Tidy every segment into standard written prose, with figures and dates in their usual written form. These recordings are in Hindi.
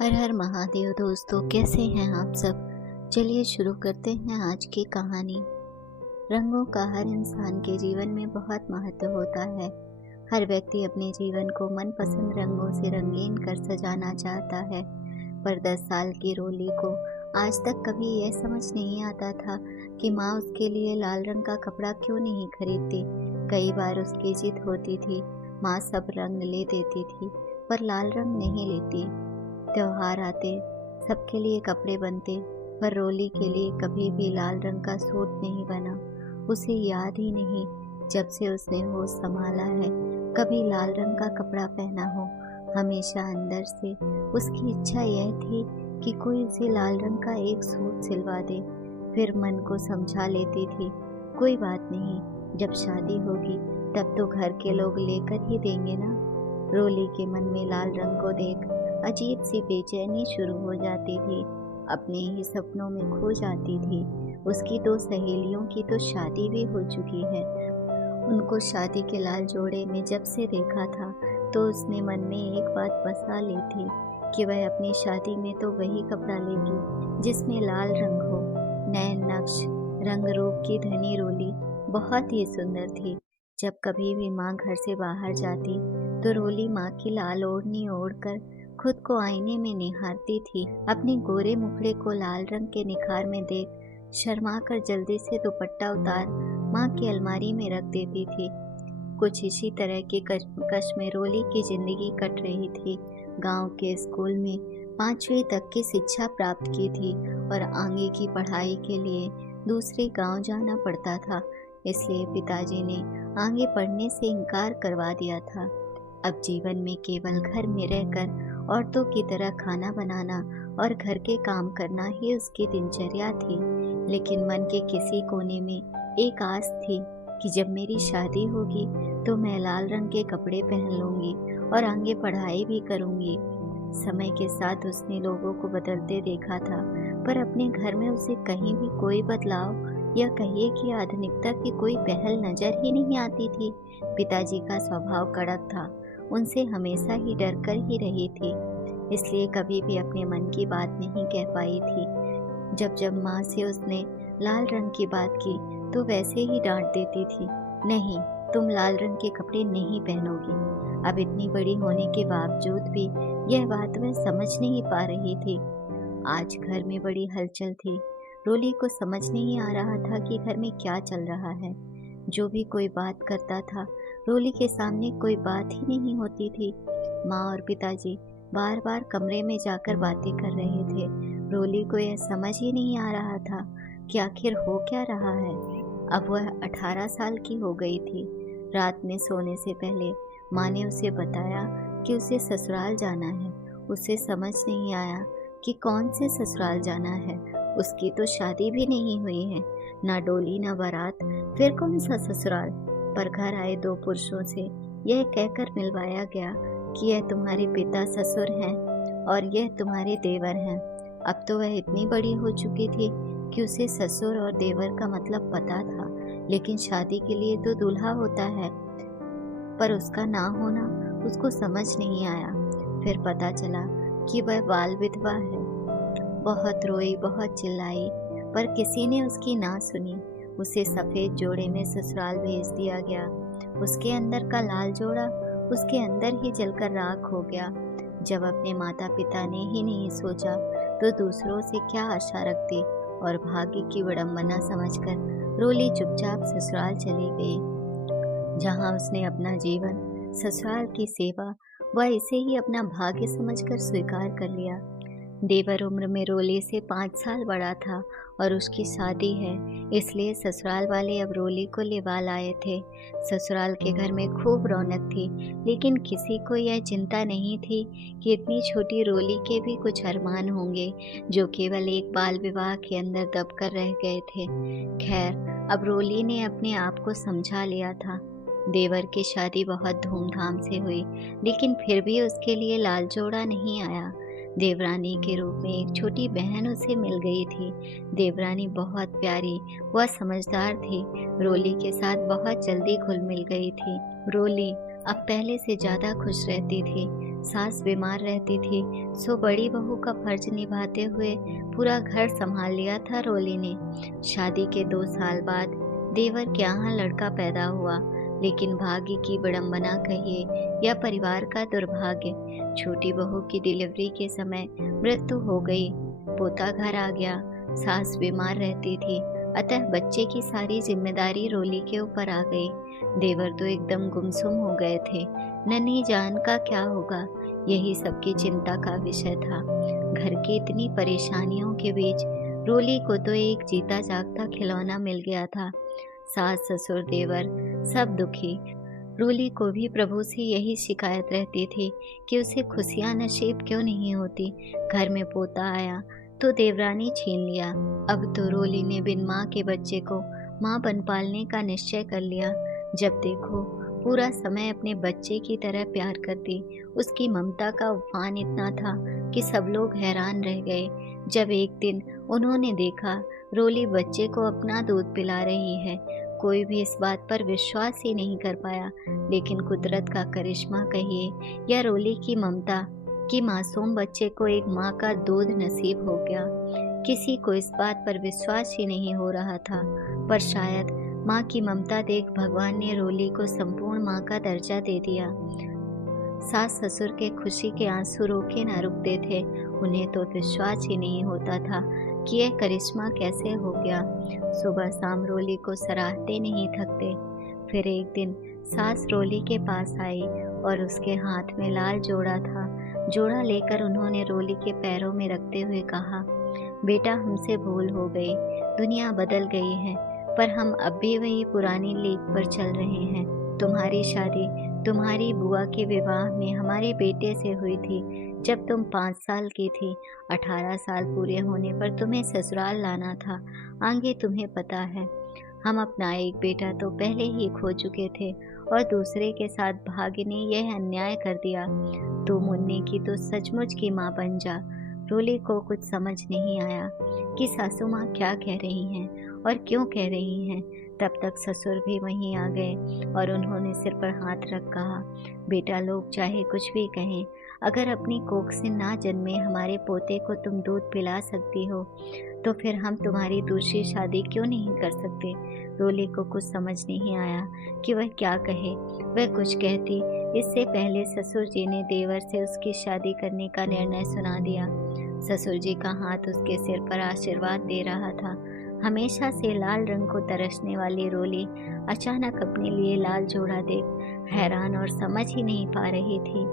हर हर महादेव दोस्तों, कैसे हैं आप सब। चलिए शुरू करते हैं आज की कहानी। रंगों का हर इंसान के जीवन में बहुत महत्व होता है। हर व्यक्ति अपने जीवन को मनपसंद रंगों से रंगीन कर सजाना चाहता है। पर 10 साल की रोली को आज तक कभी यह समझ नहीं आता था कि माँ उसके लिए लाल रंग का कपड़ा क्यों नहीं खरीदती। कई बार उसकी जिद होती थी, माँ सब रंग ले देती थी पर लाल रंग नहीं लेती। त्योहार आते, सबके लिए कपड़े बनते, पर रोली के लिए कभी भी लाल रंग का सूट नहीं बना। उसे याद ही नहीं जब से उसने होश संभाला है कभी लाल रंग का कपड़ा पहना हो। हमेशा अंदर से उसकी इच्छा यह थी कि कोई उसे लाल रंग का एक सूट सिलवा दे। फिर मन को समझा लेती थी, कोई बात नहीं, जब शादी होगी तब तो घर के लोग लेकर ही देंगे ना। रोली के मन में लाल रंग को देख अजीब सी बेचैनी शुरू हो जाती थी। अपने ही सपनों में खो जाती थी। उसकी 2 सहेलियों की तो शादी भी हो चुकी है। उनको शादी के लाल जोड़े में जब से देखा था तो उसने मन में एक बात बसा ली थी कि वह अपनी शादी में तो वही कपड़ा लेगी जिसमें लाल रंग हो। नैन नक्श रंग रूप की धनी रोली बहुत ही सुंदर थी। जब कभी भी माँ घर से बाहर जाती तो रोली माँ की लाल ओढ़नी ओढ़कर खुद को आईने में निहारती थी। अपने गोरे मुखड़े को लाल रंग के निखार में देख शर्मा कर जल्दी से दुपट्टा उतार माँ की अलमारी में रख देती थी। कुछ इसी तरह की कश्मकश में रोली की जिंदगी कट रही थी। गांव के स्कूल में 5वीं तक की शिक्षा प्राप्त की थी और आगे की पढ़ाई के लिए दूसरे गांव जाना पड़ता था। इसलिए पिताजी ने आगे पढ़ने से इनकार करवा दिया था। अब जीवन में केवल घर में रहकर औरतों की तरह खाना बनाना और घर के काम करना ही उसकी दिनचर्या थी। लेकिन मन के किसी कोने में एक आस थी कि जब मेरी शादी होगी तो मैं लाल रंग के कपड़े पहन लूंगी और आगे पढ़ाई भी करूंगी। समय के साथ उसने लोगों को बदलते देखा था, पर अपने घर में उसे कहीं भी कोई बदलाव या कहिए कि आधुनिकता की कोई पहल नजर ही नहीं आती थी। पिताजी का स्वभाव कड़क था, उनसे हमेशा ही डर कर ही रही थी, इसलिए कभी भी अपने मन की बात नहीं कह पाई थी। जब जब माँ से उसने लाल रंग की बात की तो वैसे ही डांट देती थी, नहीं, तुम लाल रंग के कपड़े नहीं पहनोगी। अब इतनी बड़ी होने के बावजूद भी यह बात वह समझ नहीं पा रही थी। आज घर में बड़ी हलचल थी। रोली को समझ नहीं आ रहा था कि घर में क्या चल रहा है। जो भी कोई बात करता था, रोली के सामने कोई बात ही नहीं होती थी। माँ और पिताजी बार बार कमरे में जाकर बातें कर रहे थे। रोली को यह समझ ही नहीं आ रहा था कि आखिर हो क्या रहा है। अब वह 18 साल की हो गई थी। रात में सोने से पहले माँ ने उसे बताया कि उसे ससुराल जाना है। उसे समझ नहीं आया कि कौन से ससुराल जाना है। उसकी तो शादी भी नहीं हुई है, ना डोली ना बारात, फिर कौन सा ससुराल। पर घर आए 2 पुरुषों से यह कहकर मिलवाया गया कि यह तुम्हारे पिता ससुर हैं और यह तुम्हारे देवर हैं। अब तो वह इतनी बड़ी हो चुकी थी कि उसे ससुर और देवर का मतलब पता था, लेकिन शादी के लिए तो दूल्हा होता है, पर उसका ना होना उसको समझ नहीं आया। फिर पता चला कि वह बाल विधवा है। बहुत रोई, बहुत चिल्लाई, पर किसी ने उसकी ना सुनी। उसे सफेद जोड़े में ससुराल भेज दिया गया। उसके अंदर का लाल जोड़ा उसके अंदर ही जलकर राख हो गया। जब अपने माता पिता ने ही नहीं सोचा तो दूसरों से क्या आशा रखती, और भाग्य की विडंबना समझकर रोली चुपचाप ससुराल चली गई, जहां उसने अपना जीवन, ससुराल की सेवा व इसे ही अपना भाग्य समझकर स्वीकार कर लिया। देवर उम्र में रोली से 5 साल बड़ा था और उसकी शादी है, इसलिए ससुराल वाले अब रोली को लेवा लाए थे। ससुराल के घर में खूब रौनक थी, लेकिन किसी को यह चिंता नहीं थी कि इतनी छोटी रोली के भी कुछ अरमान होंगे जो केवल एक बाल विवाह के अंदर दबकर रह गए थे। खैर, अब रोली ने अपने आप को समझा लिया था। देवर की शादी बहुत धूमधाम से हुई, लेकिन फिर भी उसके लिए लाल जोड़ा नहीं आया। देवरानी के रूप में एक छोटी बहन उसे मिल गई थी। देवरानी बहुत प्यारी व समझदार थी। रोली के साथ बहुत जल्दी घुल मिल गई थी। रोली अब पहले से ज्यादा खुश रहती थी। सास बीमार रहती थी, सो बड़ी बहू का फर्ज निभाते हुए पूरा घर संभाल लिया था रोली ने। शादी के 2 साल बाद देवर के यहाँ लड़का पैदा हुआ, लेकिन भाग्य की विडंबना कहिए या परिवार का दुर्भाग्य, छोटी बहू की डिलीवरी के समय मृत्यु हो गई। पोता घर आ गया, सास बीमार रहती थी, अतः बच्चे की सारी जिम्मेदारी रोली के ऊपर आ गई। देवर तो एकदम गुमसुम हो गए थे, नन्ही जान का क्या होगा, यही सबकी चिंता का विषय था। घर की इतनी परेशानियों के बीच रोली को तो एक जीता जागता खिलौना मिल गया था। सास ससुर देवर सब दुखी। रोली को भी प्रभु से यही शिकायत रहती थी कि उसे खुशियां नसीब क्यों नहीं होती। घर में पोता आया तो देवरानी छीन लिया। अब तो रोली ने बिन माँ के बच्चे को माँ बन पालने का निश्चय कर लिया। जब देखो पूरा समय अपने बच्चे की तरह प्यार करती। उसकी ममता का उफान इतना था कि सब लोग हैरान रह गए। जब एक दिन उन्होंने देखा रोली बच्चे को अपना दूध पिला रही है, कोई भी इस बात पर विश्वास ही नहीं कर पाया। लेकिन कुदरत का करिश्मा कहिए या रोली की ममता कि मासूम बच्चे को एक माँ का दूध नसीब हो गया। किसी को इस बात पर विश्वास ही नहीं हो रहा था, पर शायद माँ की ममता देख भगवान ने रोली को संपूर्ण माँ का दर्जा दे दिया। सास ससुर के खुशी के आंसू रोके न रुकते थे। उन्हें तो विश्वास ही नहीं होता था कि यह करिश्मा कैसे हो गया। सुबह शाम रोली को सराहते नहीं थकते। फिर एक दिन सास रोली के पास आई और उसके हाथ में लाल जोड़ा था। जोड़ा लेकर उन्होंने रोली के पैरों में रखते हुए कहा, बेटा हमसे भूल हो गई, दुनिया बदल गई है, पर हम अब भी वही पुरानी लीक पर चल रहे हैं। तुम्हारी शादी तुम्हारी बुआ के विवाह में हमारे बेटे से हुई थी जब तुम 5 साल की थी। 18 साल पूरे होने पर तुम्हें ससुराल लाना था। आगे तुम्हें पता है, हम अपना एक बेटा तो पहले ही खो चुके थे और दूसरे के साथ भाग्य ने यह अन्याय कर दिया। तू मुन्नी की तो सचमुच की माँ बन जा। रोली को कुछ समझ नहीं आया कि सासू माँ क्या कह रही हैं और क्यों कह रही हैं। तब तक ससुर भी वहीं आ गए और उन्होंने सिर पर हाथ रख कहा, बेटा लोग चाहे कुछ भी कहें, अगर अपनी कोख से ना जन्मे हमारे पोते को तुम दूध पिला सकती हो तो फिर हम तुम्हारी दूसरी शादी क्यों नहीं कर सकते। रोली को कुछ समझ नहीं आया कि वह क्या कहे। वह कुछ कहती इससे पहले ससुर जी ने देवर से उसकी शादी करने का निर्णय सुना दिया। ससुर जी का हाथ उसके सिर पर आशीर्वाद दे रहा था। हमेशा से लाल रंग को तरसने वाली रोली अचानक अपने लिए लाल जोड़ा देख हैरान और समझ ही नहीं पा रही थी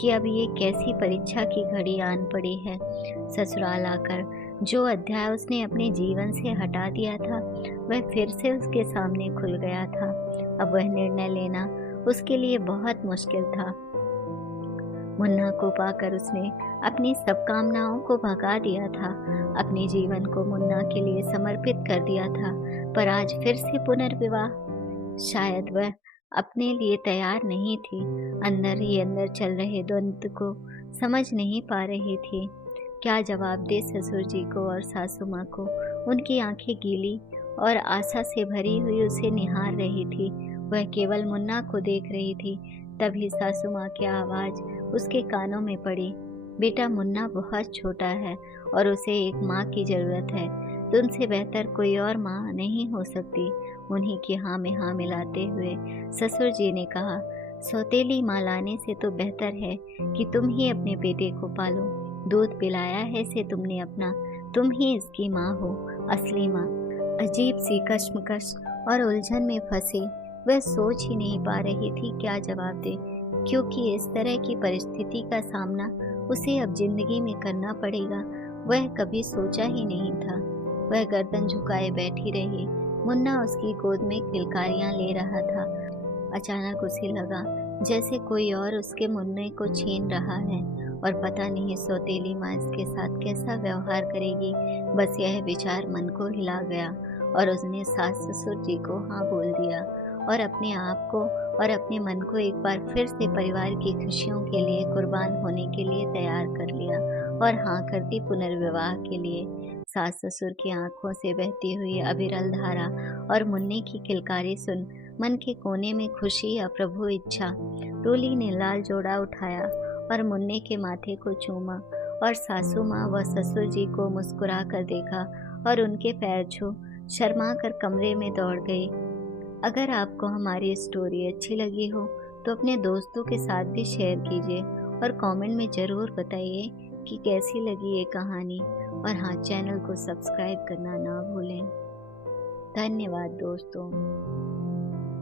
कि अब ये कैसी परीक्षा की घड़ी आन पड़ी है। ससुराल आकर जो अध्याय उसने अपने जीवन से हटा दिया था वह फिर से उसके सामने खुल गया था। अब वह निर्णय लेना उसके लिए बहुत मुश्किल था। मुन्ना को पाकर उसने अपनी सब कामनाओं को भगा दिया था, अपने जीवन को मुन्ना के लिए समर्पित कर दिया था, पर आज फिर से पुनर्विवाह। शायद वह अपने लिए तैयार नहीं थी। अंदर ही अंदर चल रहे द्वंद्व को समझ नहीं पा रही थी। क्या जवाब दे ससुर जी को और सासू माँ को। उनकी आंखें गीली और आशा से भरी हुई उसे निहार रही थी। वह केवल मुन्ना को देख रही थी। तभी सासू माँ की आवाज़ उसके कानों में पड़ी, बेटा मुन्ना बहुत छोटा है और उसे एक माँ की ज़रूरत है। तुमसे बेहतर कोई और माँ नहीं हो सकती। उन्हीं की हाँ में हाँ मिलाते हुए ससुर जी ने कहा, सौतेली माँ लाने से तो बेहतर है कि तुम ही अपने बेटे को पालो। दूध पिलाया है से तुमने अपना, तुम ही इसकी माँ हो, असली माँ। अजीब सी कश्मकश और उलझन में फंसी वह सोच ही नहीं पा रही थी क्या जवाब दे, क्योंकि इस तरह की परिस्थिति का सामना उसे अब जिंदगी में करना पड़ेगा। वह कभी सोचा ही नहीं था। वह गर्दन झुकाए बैठी रही। मुन्ना उसकी गोद में किलकारियां ले रहा था। अचानक उसे लगा जैसे कोई और उसके मुन्ने को छीन रहा है और पता नहीं सौतेली माँ इसके साथ कैसा व्यवहार करेगी। बस यह विचार मन को हिला गया और उसने सास ससुर जी को हाँ बोल दिया और अपने आप को और अपने मन को एक बार फिर से परिवार की खुशियों के लिए कुर्बान होने के लिए तैयार कर लिया और हाँ कर दी पुनर्विवाह के लिए। सास ससुर की आंखों से बहती हुई अविरल धारा और मुन्ने की किलकारी सुन मन के कोने में खुशी या प्रभु इच्छा। रोली ने लाल जोड़ा उठाया और मुन्ने के माथे को चूमा और सासू माँ व ससुर जी को मुस्कुरा कर देखा और उनके पैर छू शर्मा कर कमरे में दौड़ गई। अगर आपको हमारी स्टोरी अच्छी लगी हो तो अपने दोस्तों के साथ भी शेयर कीजिए और कमेंट में ज़रूर बताइए कि कैसी लगी ये कहानी। और हाँ, चैनल को सब्सक्राइब करना ना भूलें। धन्यवाद दोस्तों।